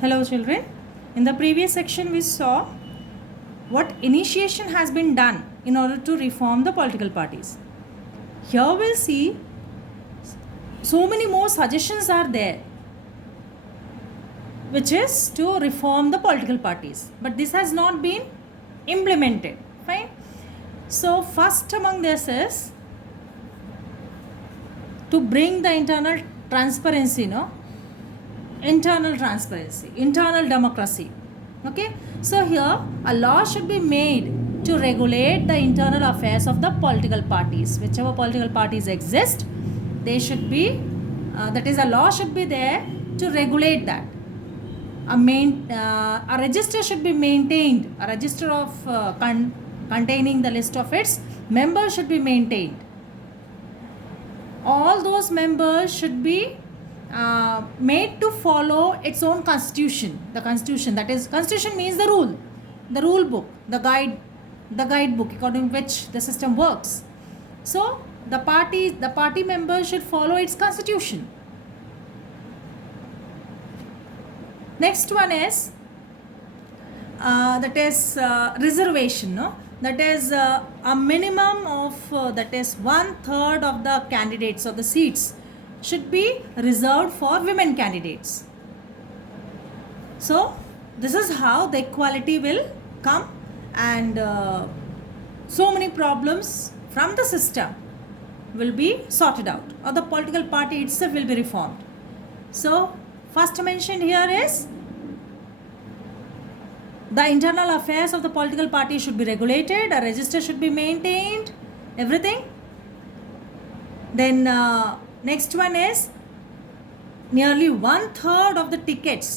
Hello children. In the previous section we saw what initiation has been done in order to reform the political parties. Here we'll see so many more suggestions are there which is to reform the political parties, but this has not been implemented. Fine. So first among this is to bring the internal transparency, internal transparency, internal democracy. Okay, so here a law should be made to regulate the internal affairs of the political parties. Whichever political parties exist, they should be, that is, a law should be there to regulate that. A register should be maintained. A register of containing the list of its members should be maintained. All those members should be made to follow its own constitution. The constitution, that is, constitution means the rule book, the guidebook according to which the system works. So the party members should follow its constitution. Next one is reservation. That is a minimum of that is 1/3 of the candidates of the seats should be reserved for women candidates. So this is how the equality will come, and so many problems from the system will be sorted out, or the political party itself will be reformed. So first mentioned here is the internal affairs of the political party should be regulated, a register should be maintained, everything. Then next one is nearly 1/3 of the tickets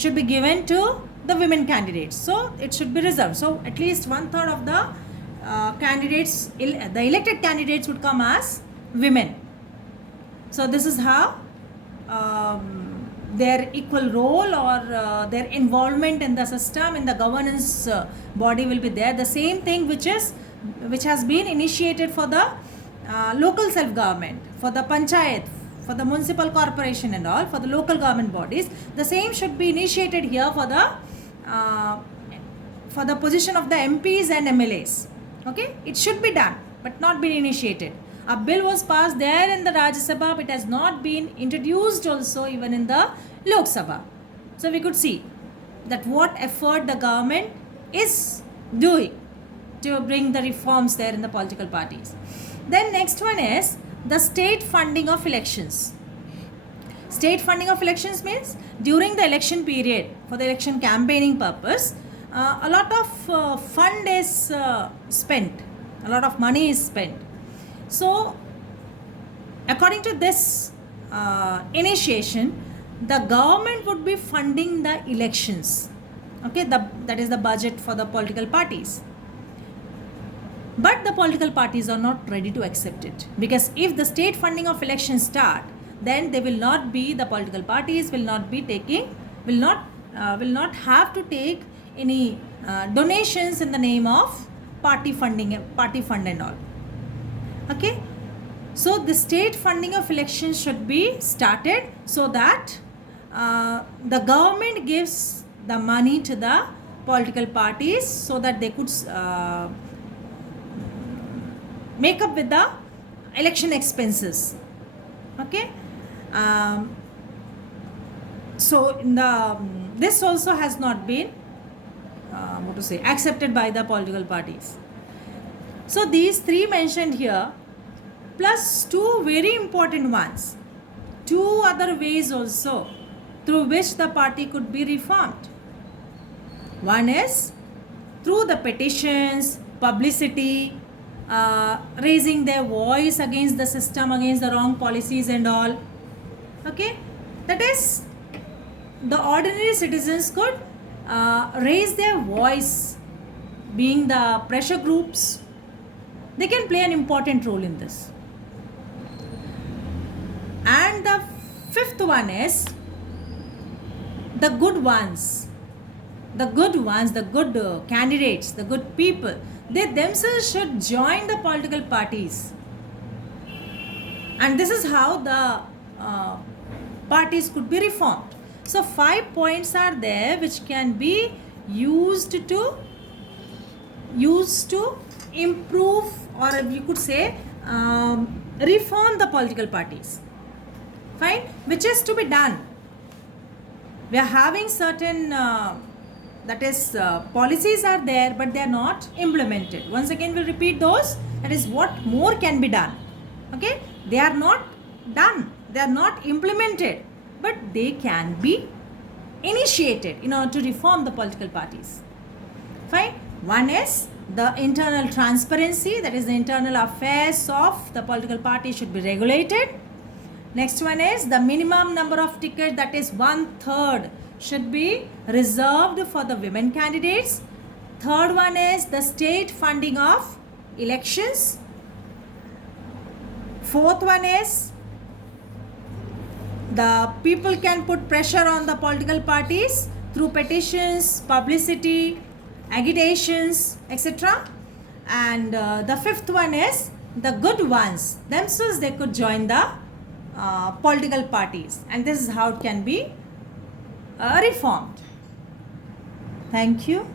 should be given to the women candidates. So it should be reserved. So at least 1/3 of the candidates, the elected candidates would come as women. So this is how their equal role or their involvement in the system, in the governance body will be there. The same thing which has been initiated for the local self-government, for the panchayat, for the municipal corporation and all, for the local government bodies, the same should be initiated here for the position of the MPs and MLAs. Okay, it should be done, but not been initiated. A bill was passed there in the Rajya Sabha, but it has not been introduced also even in the Lok Sabha. So we could see that what effort the government is doing to bring the reforms there in the political parties. Then next one is the state funding of elections. State funding of elections means during the election period, for the election campaigning purpose, a lot of fund is spent, a lot of money is spent. So according to this initiation, the government would be funding the elections. Okay, that is the budget for the political parties. But the political parties are not ready to accept it, because if the state funding of elections start, then they will not be, the political parties will not be taking, will not have to take any donations in the name of party fund and all. Okay, so the state funding of elections should be started, so that the government gives the money to the political parties so that they could make up with the election expenses. Okay, so in the this also has not been accepted by the political parties. So these three mentioned here, plus two very important ones, two other ways also through which the party could be reformed. One is through the petitions, publicity, raising their voice against the system, against the wrong policies and all. Okay, that is, the ordinary citizens could raise their voice, being the pressure groups. They can play an important role in this. And the fifth one is the good ones, the good candidates, the good people. They themselves should join the political parties. And this is how the parties could be reformed. So 5 points are there which can be used to improve, or you could say reform the political parties. Fine, which is to be done. We are having certain policies are there, but they are not implemented. Once again we'll repeat those. That is what more can be done. Okay, they are not done, they are not implemented, but they can be initiated in order to reform the political parties. Fine. One is the internal transparency, that is the internal affairs of the political party should be regulated. Next one is the minimum number of tickets, that is 1/3 should be reserved for the women candidates. Third one is the state funding of elections. Fourth one is the people can put pressure on the political parties through petitions, publicity, agitations, etc. And the fifth one is the good ones themselves, they could join the political parties, and this is how it can be reformed. Thank you.